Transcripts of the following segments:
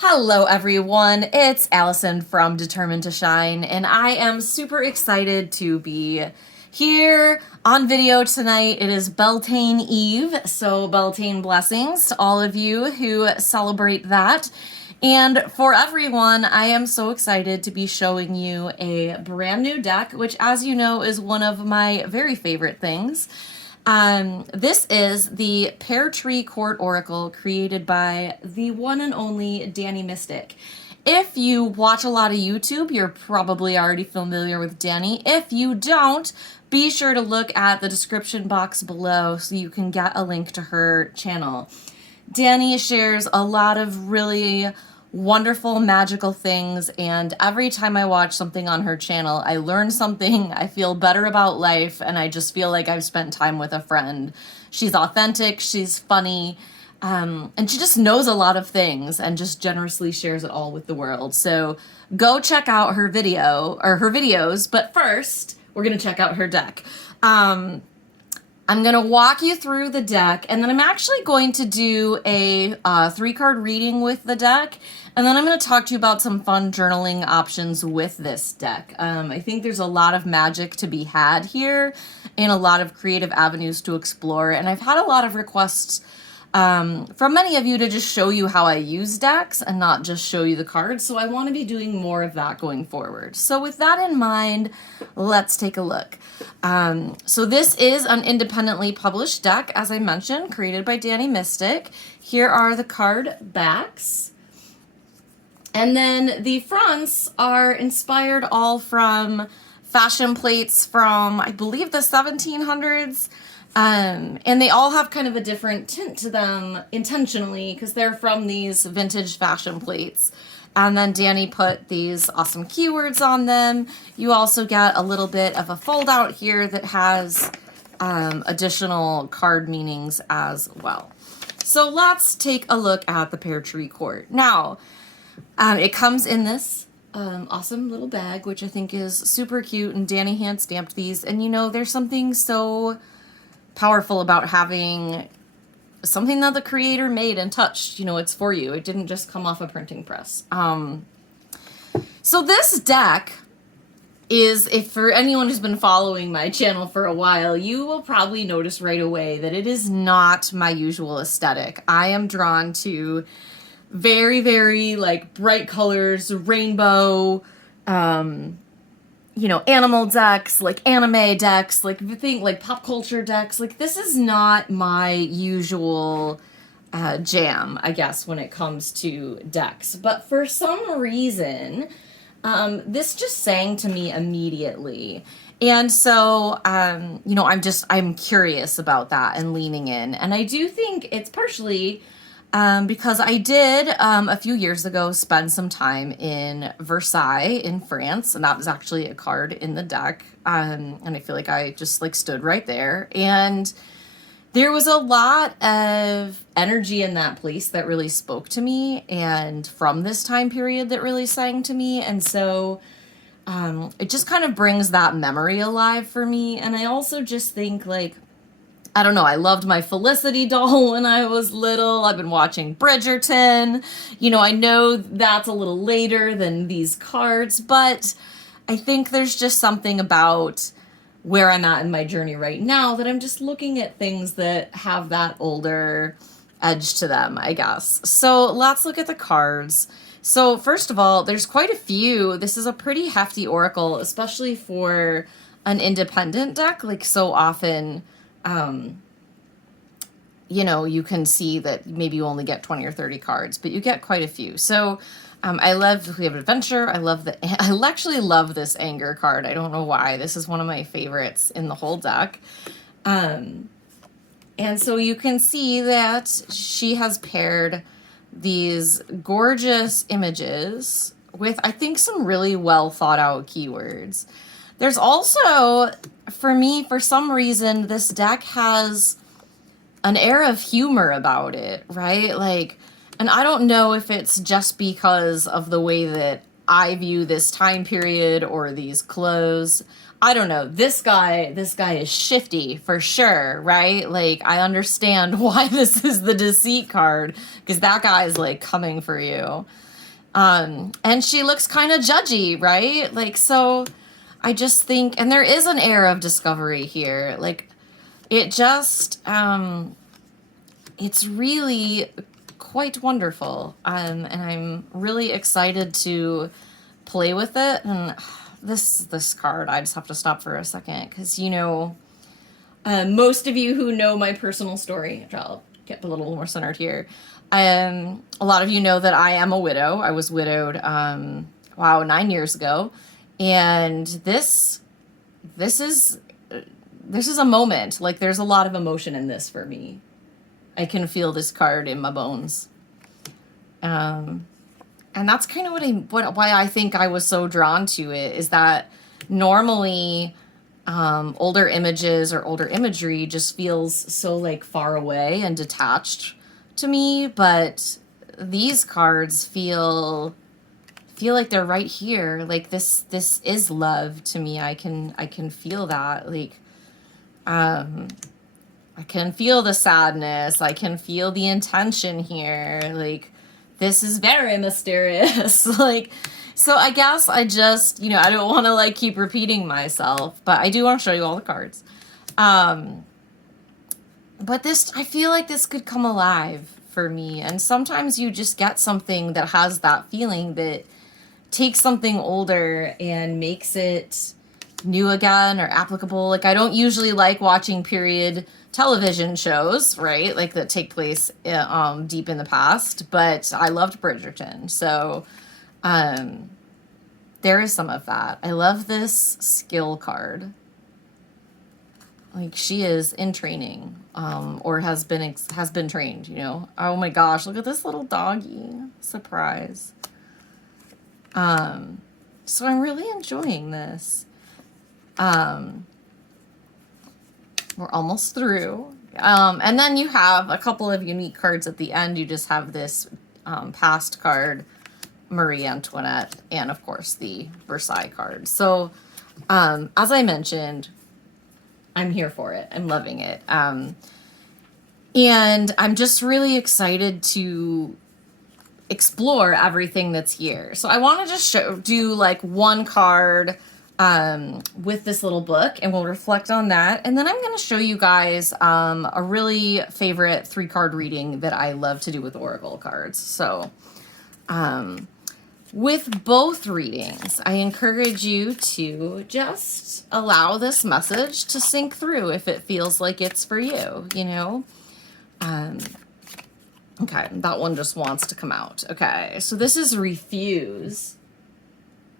Hello everyone, it's Allison from Determined to Shine, and I am super excited to be here on video tonight. It is Beltane Eve, so Beltane blessings to all of you who celebrate that. And for everyone, I am so excited to be showing you a brand new deck, which as you know is one of my very favorite things. This is the Pear Tree Court Oracle created by the one and only Dani Mystic. If you watch a lot of YouTube, you're probably already familiar with Dani. If you don't, be sure to look at the description box below so you can get a link to her channel. Dani shares a lot of really wonderful, magical things, and every time I watch something on her channel, I learn something, I feel better about life, and I just feel like I've spent time with a friend. She's authentic, she's funny, and she just knows a lot of things and just generously shares it all with the world. So go check out her video, or her videos, but first, we're gonna check out her deck. I'm going to walk you through the deck, and then I'm actually going to do a 3-card reading with the deck, and then I'm going to talk to you about some fun journaling options with this deck. I think there's a lot of magic to be had here and a lot of creative avenues to explore, and I've had a lot of requests from many of you to just show you how I use decks and not just show you the cards, so I want to be doing more of that going forward. So with that in mind, let's take a look. So this is an independently published deck, as I mentioned, created by Dani Mystic. Here are the card backs. And then the fronts are inspired all from fashion plates from, I believe, the 1700s. And they all have kind of a different tint to them intentionally because they're from these vintage fashion plates. And then Dani put these awesome keywords on them. You also get a little bit of a fold out here that has additional card meanings as well. So let's take a look at the Pear Tree Court. Now, it comes in this awesome little bag, which I think is super cute, and Dani hand stamped these. And you know, there's something so powerful about having something that the creator made and touched. You know, it's for you. It didn't just come off a printing press. So this deck is, if for anyone who's been following my channel for a while, you will probably notice right away that it is not my usual aesthetic. I am drawn to very, very like bright colors, rainbow, you know, animal decks, like anime decks, like you think like pop culture decks. Like this is not my usual jam, I guess, when it comes to decks. But for some reason, this just sang to me immediately. And so, you know, I'm curious about that and leaning in. And I do think it's partially because I did, a few years ago, spend some time in Versailles in France, and that was actually a card in the deck, and I feel like I just, like, stood right there, and there was a lot of energy in that place that really spoke to me, and from this time period that really sang to me, and so, it just kind of brings that memory alive for me, and I also just think, like, I don't know, I loved my Felicity doll when I was little. I've been watching Bridgerton. You know, I know that's a little later than these cards, but I think there's just something about where I'm at in my journey right now that I'm just looking at things that have that older edge to them, I guess. So let's look at the cards. So first of all, there's quite a few. This is a pretty hefty oracle, especially for an independent deck. Like so often, you know, you can see that maybe you only get 20 or 30 cards, but you get quite a few. So we have adventure. I actually love this anger card. I don't know why. This is one of my favorites in the whole deck. And so you can see that she has paired these gorgeous images with, I think, some really well thought out keywords. There's also, for me, for some reason, this deck has an air of humor about it, right? Like, and I don't know if it's just because of the way that I view this time period or these clothes. I don't know. This guy is shifty for sure, right? Like, I understand why this is the deceit card, because that guy is like coming for you. And she looks kind of judgy, right? Like, so I just think, and there is an air of discovery here. Like, it just, it's really quite wonderful. And I'm really excited to play with it. And this card, I just have to stop for a second because, you know, most of you who know my personal story, which I'll get a little more centered here. A lot of you know that I am a widow. I was widowed, 9 years ago. And this is a moment. Like, there's a lot of emotion in this for me. I can feel this card in my bones. And that's kind of why I think I was so drawn to it, is that normally older images or older imagery just feels so like far away and detached to me, but these cards feel like they're right here. Like, this is love to me. I can feel that. Like, I can feel the sadness. I can feel the intention here. Like, this is very mysterious. Like, so I guess I just, you know, I don't want to like keep repeating myself, but I do want to show you all the cards. But this, I feel like this could come alive for me. And sometimes you just get something that has that feeling, that takes something older and makes it new again or applicable. Like, I don't usually like watching period television shows, right? Like, that take place deep in the past, but I loved Bridgerton. So there is some of that. I love this skill card. Like, she is in training, or has been trained, you know. Oh my gosh, look at this little doggy. Surprise. So I'm really enjoying this. We're almost through. And then you have a couple of unique cards at the end. You just have this past card, Marie Antoinette, and of course the Versailles card. So as I mentioned, I'm here for it. I'm loving it. And I'm just really excited to explore everything that's here. So I want to just do like one card with this little book, and we'll reflect on that. And then I'm going to show you guys a really favorite 3-card reading that I love to do with Oracle cards. So with both readings, I encourage you to just allow this message to sink through if it feels like it's for you, you know? Okay, that one just wants to come out. Okay, so this is Refuse.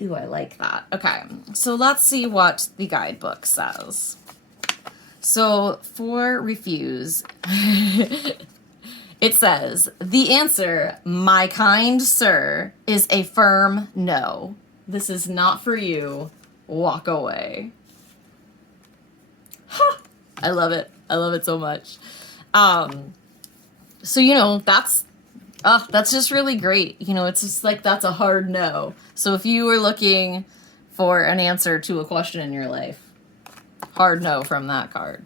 Ooh, I like that. Okay, so let's see what the guidebook says. So for Refuse, it says, the answer, my kind sir, is a firm no. This is not for you. Walk away. Ha! I love it. I love it so much. So, you know, that's just really great. You know, it's just like, that's a hard no. So if you were looking for an answer to a question in your life, hard no from that card.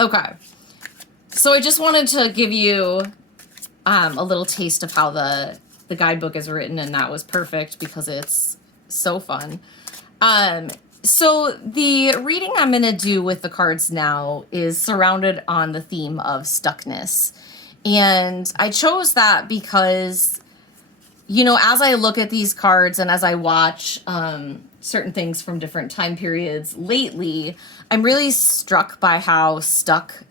Okay. So I just wanted to give you a little taste of how the guidebook is written, and that was perfect because it's so fun. So the reading I'm going to do with the cards now is surrounded on the theme of stuckness. And I chose that because, you know, as I look at these cards and as I watch certain things from different time periods lately, I'm really struck by how stuck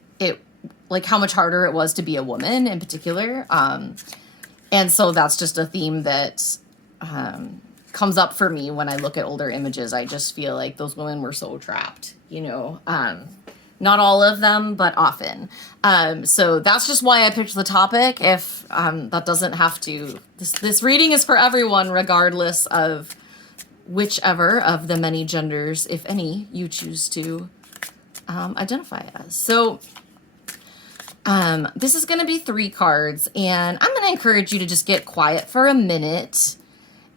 like how much harder it was to be a woman in particular. And so that's just a theme that comes up for me when I look at older images. I just feel like those women were so trapped, you know. Not all of them, but often. So that's just why I picked the topic. If that doesn't have to, this reading is for everyone, regardless of whichever of the many genders, if any, you choose to identify as. So this is going to be 3 cards, and I'm going to encourage you to just get quiet for a minute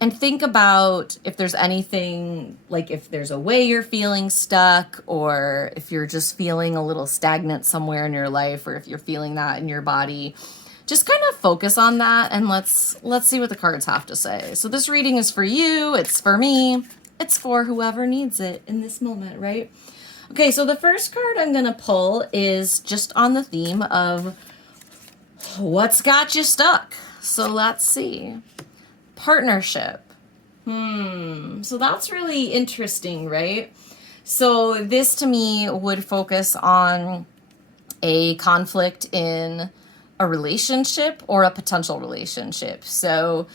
and think about if there's anything, like if there's a way you're feeling stuck, or if you're just feeling a little stagnant somewhere in your life, or if you're feeling that in your body. just kind of focus on that, and let's see what the cards have to say. So this reading is for you, it's for me, it's for whoever needs it in this moment, right? Okay, so the first card I'm going to pull is just on the theme of what's got you stuck. So let's see. Partnership. So that's really interesting, right? So this to me would focus on a conflict in a relationship or a potential relationship. So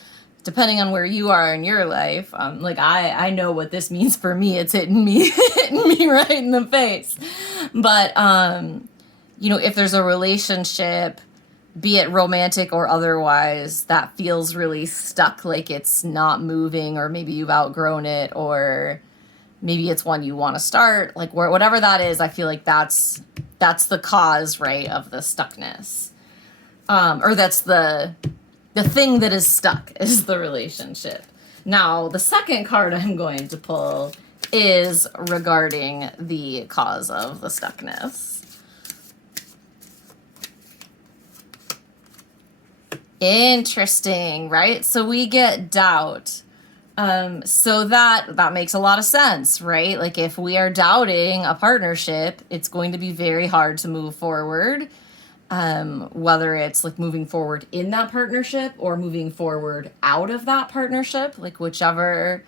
depending on where you are in your life, like I know what this means for me. It's hitting me right in the face. But, you know, if there's a relationship, be it romantic or otherwise, that feels really stuck, like it's not moving, or maybe you've outgrown it, or maybe it's one you want to start, like whatever that is, I feel like that's the cause, right, of the stuckness. Or that's the thing that is stuck is the relationship. Now, the second card I'm going to pull is regarding the cause of the stuckness. Interesting, right? So we get doubt. So that makes a lot of sense, right? Like if we are doubting a partnership, it's going to be very hard to move forward. Whether it's like moving forward in that partnership or moving forward out of that partnership, like whichever,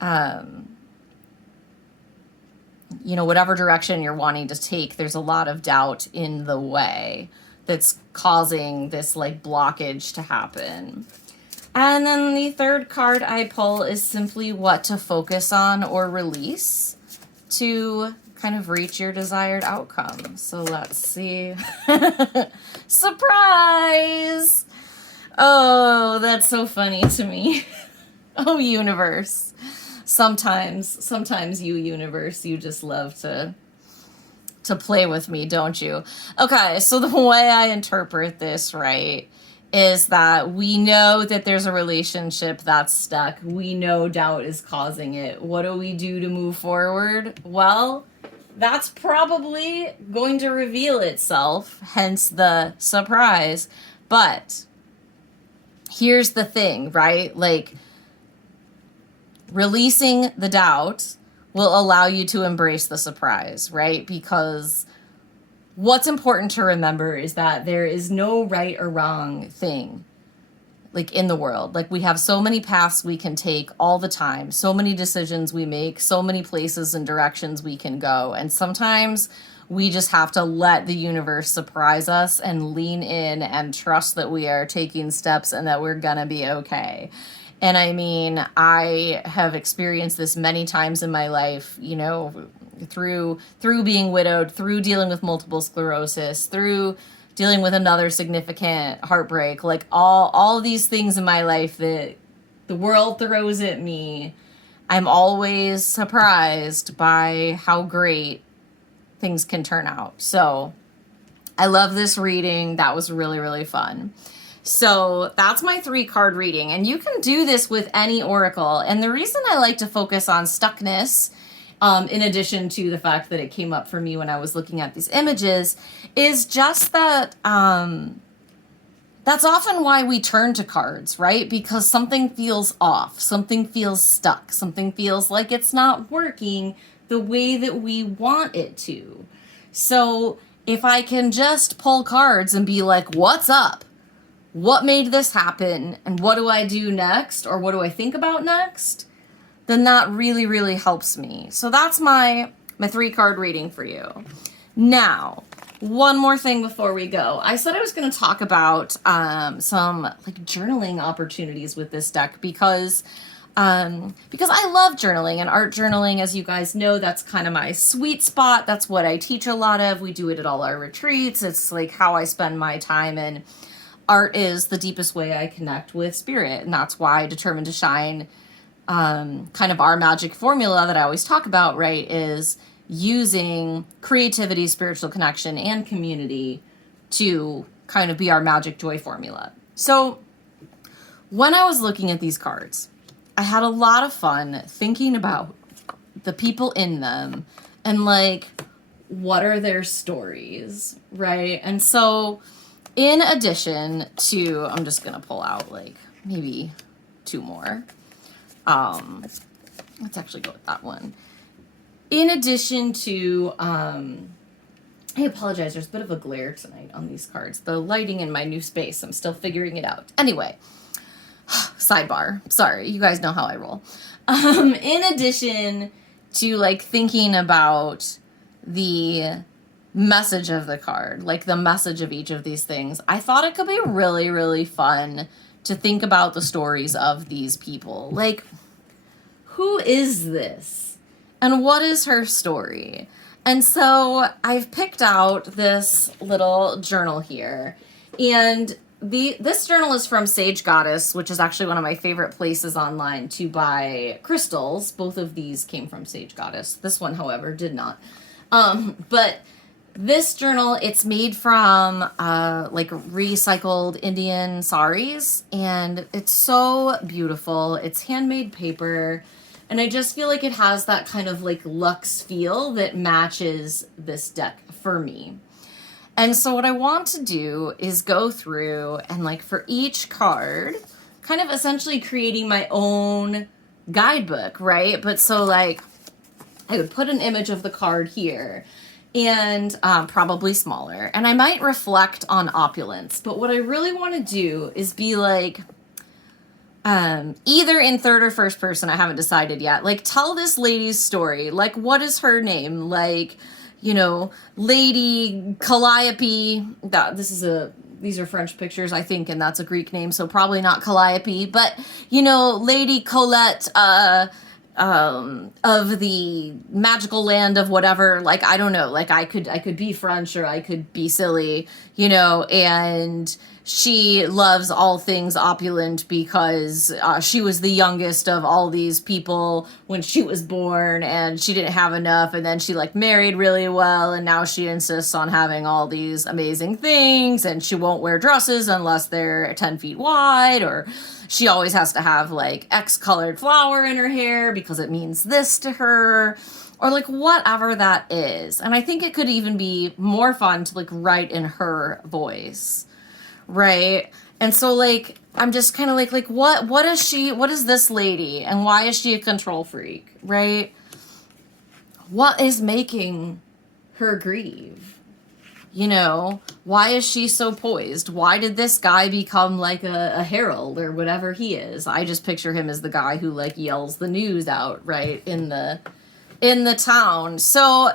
you know, whatever direction you're wanting to take, there's a lot of doubt in the way that's causing this like blockage to happen. And then the third card I pull is simply what to focus on or release to kind of reach your desired outcome. So let's see. Surprise! Oh, that's so funny to me. Oh, universe. Sometimes you, universe, you just love to play with me, don't you? Okay, so the way I interpret this, right, is that we know that there's a relationship that's stuck. We know doubt is causing it. What do we do to move forward? Well, that's probably going to reveal itself, hence the surprise. But here's the thing, right? Like, releasing the doubt will allow you to embrace the surprise, right? Because what's important to remember is that there is no right or wrong thing, like, in the world. Like, we have so many paths we can take all the time, so many decisions we make, so many places and directions we can go. And sometimes we just have to let the universe surprise us and lean in and trust that we are taking steps and that we're gonna be okay. And I mean, I have experienced this many times in my life, you know, through being widowed, through dealing with multiple sclerosis, through dealing with another significant heartbreak, like all of these things in my life that the world throws at me. I'm always surprised by how great things can turn out. So I love this reading. That was really, really fun. So that's my 3-card reading, and you can do this with any oracle. And the reason I like to focus on stuckness, in addition to the fact that it came up for me when I was looking at these images, is just that that's often why we turn to cards, right? Because something feels off, something feels stuck, something feels like it's not working the way that we want it to. So if I can just pull cards and be like, what's up? What made this happen? And what do I do next? Or what do I think about next? Then that really, really helps me. So that's my 3-card reading for you. Now, one more thing before we go. I said I was going to talk about some like journaling opportunities with this deck because I love journaling, and art journaling, as you guys know, that's kind of my sweet spot. That's what I teach a lot of. We do it at all our retreats. It's like how I spend my time, and art is the deepest way I connect with spirit. And that's why Determined to Shine, kind of our magic formula that I always talk about, right, is using creativity, spiritual connection, and community to kind of be our magic joy formula. So when I was looking at these cards, I had a lot of fun thinking about the people in them and like, what are their stories, right? And so In addition to, I'm just going to pull out like maybe 2 more. Let's actually go with that one. In addition to, I apologize, there's a bit of a glare tonight on these cards. The lighting in my new space, I'm still figuring it out. Anyway, sidebar. Sorry, you guys know how I roll. In addition to like thinking about the message of the card, like the message of each of these things, I thought it could be really, really fun to think about the stories of these people. Like, who is this? And what is her story? And so I've picked out this little journal here. And this journal is from Sage Goddess, which is actually one of my favorite places online to buy crystals. Both of these came from Sage Goddess. This one, however, did not. But this journal, it's made from like recycled Indian saris, and it's so beautiful. It's handmade paper, and I just feel like it has that kind of like luxe feel that matches this deck for me. And so what I want to do is go through and like for each card, kind of essentially creating my own guidebook, right? But so like I would put an image of the card here, and probably smaller. And I might reflect on opulence, but what I really want to do is be like, either in third or first person, I haven't decided yet. Like, tell this lady's story. Like, what is her name? Like, you know, Lady Calliope. These are French pictures, I think, and that's a Greek name, so probably not Calliope. But, you know, Lady Colette, of the magical land of whatever, like, I don't know, like I could be French or I could be silly, you know, and she loves all things opulent because she was the youngest of all these people when she was born, and she didn't have enough, and then she like married really well, and now she insists on having all these amazing things, and she won't wear dresses unless they're 10 feet wide, or she always has to have like X colored flower in her hair because it means this to her, or like whatever that is. And I think it could even be more fun to like write in her voice, right? And so like I'm just kind of like what is this lady, and why is she a control freak, right? What is making her grieve? You know, why is she so poised? Why did this guy become like a herald or whatever he is? I just picture him as the guy who like yells the news out, right, in the town. So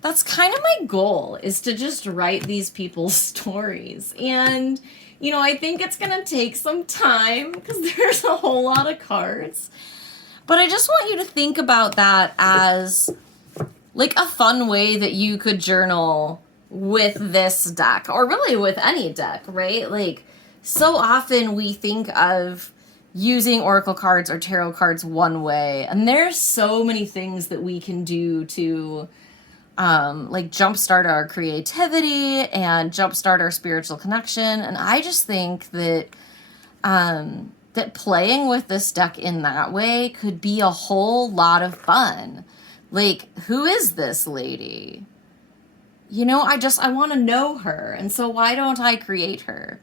that's kind of my goal, is to just write these people's stories. And, you know, I think it's going to take some time because there's a whole lot of cards. But I just want you to think about that as like a fun way that you could journal with this deck, or really with any deck, right? Like, so often we think of using oracle cards or tarot cards one way, and there's so many things that we can do to like jumpstart our creativity and jumpstart our spiritual connection. And I just think that that playing with this deck in that way could be a whole lot of fun. Like, who is this lady? You know, I want to know her, and so why don't I create her?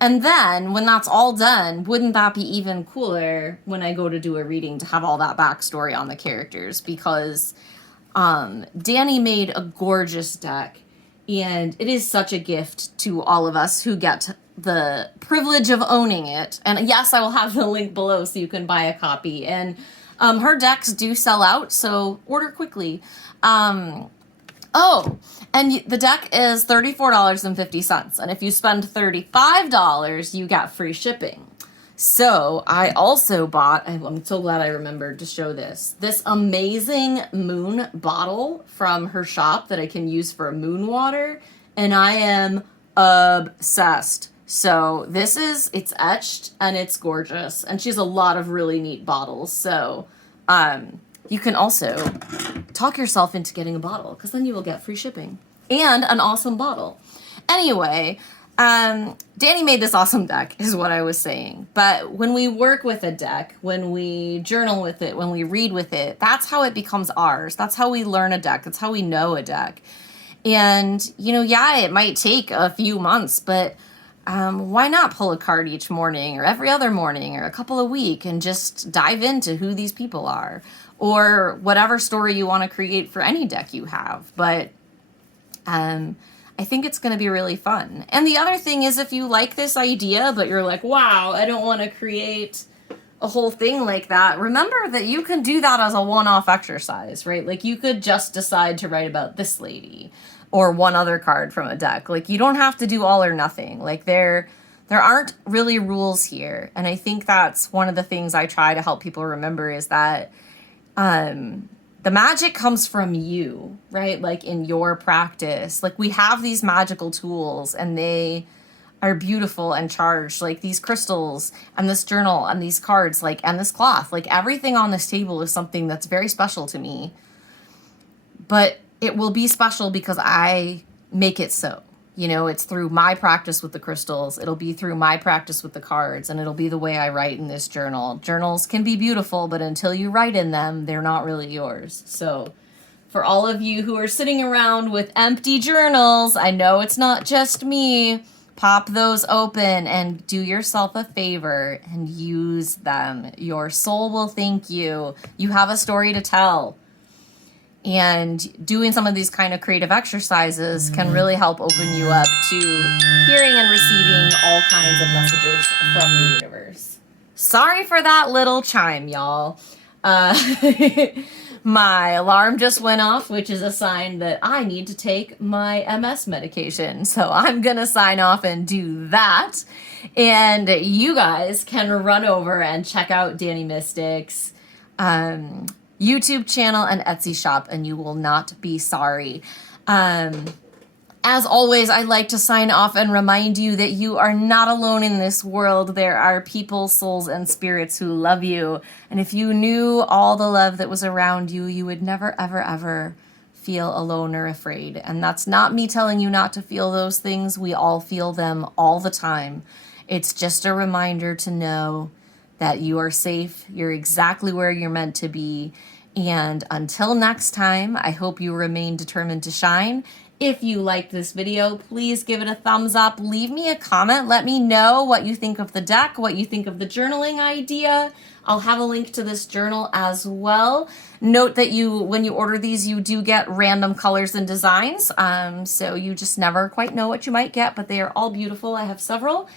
And then, when that's all done, wouldn't that be even cooler when I go to do a reading to have all that backstory on the characters? Because Dani made a gorgeous deck, and it is such a gift to all of us who get the privilege of owning it. And yes, I will have the link below so you can buy a copy. And her decks do sell out, so order quickly. Oh, and the deck is $34.50, and if you spend $35, you get free shipping. So I also bought, I'm so glad I remembered to show this amazing moon bottle from her shop that I can use for moon water, and I am obsessed. So it's etched, and it's gorgeous, and she has a lot of really neat bottles, so you can also talk yourself into getting a bottle, because then you will get free shipping and an awesome bottle. Anyway, Dani made this awesome deck, is what I was saying. But when we work with a deck, when we journal with it, when we read with it, that's how it becomes ours. That's how we learn a deck. That's how we know a deck. And, you know, yeah, it might take a few months, but why not pull a card each morning or every other morning or a couple a week and just dive into who these people are, or whatever story you want to create for any deck you have. But I think it's going to be really fun. And the other thing is, if you like this idea, but you're like, wow, I don't want to create a whole thing like that, remember that you can do that as a one-off exercise, right? Like, you could just decide to write about this lady or one other card from a deck. Like, you don't have to do all or nothing. Like, there aren't really rules here. And I think that's one of the things I try to help people remember, is that the magic comes from you, right? Like, in your practice. Like, we have these magical tools and they are beautiful and charged, like these crystals and this journal and these cards, like, and this cloth. Like, everything on this table is something that's very special to me, but it will be special because I make it so. You know, it's through my practice with the crystals. It'll be through my practice with the cards, and it'll be the way I write in this journal. Journals can be beautiful, but until you write in them, they're not really yours. So for all of you who are sitting around with empty journals, I know it's not just me. Pop those open and do yourself a favor and use them. Your soul will thank you. You have a story to tell. And doing some of these kind of creative exercises can really help open you up to hearing and receiving all kinds of messages from the universe. Sorry for that little chime, y'all. My alarm just went off, which is a sign that I need to take my MS medication. So I'm going to sign off and do that. And you guys can run over and check out Dani Mystic's YouTube channel and Etsy shop, and you will not be sorry. As always, I'd like to sign off and remind you that you are not alone in this world. There are people, souls, and spirits who love you. And if you knew all the love that was around you, you would never, ever, ever feel alone or afraid. And that's not me telling you not to feel those things. We all feel them all the time. It's just a reminder to know that you are safe. You're exactly where you're meant to be. And until next time, I hope you remain determined to shine. If you liked this video, please give it a thumbs up. Leave me a comment. Let me know what you think of the deck, what you think of the journaling idea. I'll have a link to this journal as well. Note that when you order these, you do get random colors and designs. So you just never quite know what you might get, but they are all beautiful. I have several.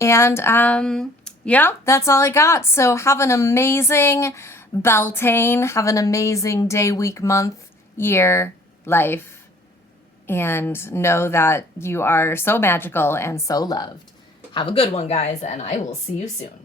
And yeah, that's all I got. So have an amazing Beltane. Have an amazing day, week, month, year, life. And know that you are so magical and so loved. Have a good one, guys, and I will see you soon.